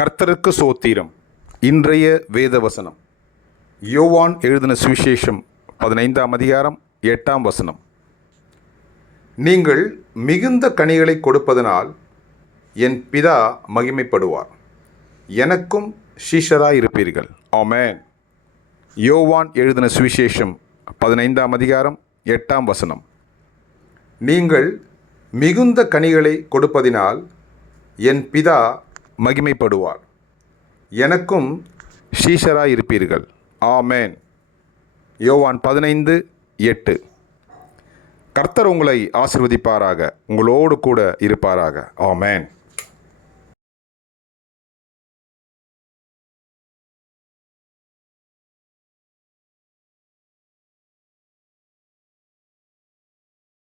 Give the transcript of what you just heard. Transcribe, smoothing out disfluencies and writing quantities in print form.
கர்த்தருக்கு சோத்திரம். இன்றைய வேத வசனம் யோவான் எழுதின சுவிசேஷம் 15ஆம் அதிகாரம் 8ஆம் வசனம். நீங்கள் மிகுந்த கனிகளை கொடுப்பதனால் என் பிதா மகிமைப்படுவார், எனக்கும் சீஷராயிருப்பீர்கள். ஆமென். யோவான் எழுதின சுவிசேஷம் 15ஆம் அதிகாரம் 8ஆம் வசனம். நீங்கள் மிகுந்த கனிகளை கொடுப்பதினால் என் பிதா மகிமைப்படுவார், எனக்கும் சீஷராயிருப்பீர்கள். ஆமென். யோவான் 15:8. கர்த்தர் உங்களை ஆசீர்வதிப்பாராக, உங்களோடு கூட இருப்பாராக. ஆமென்.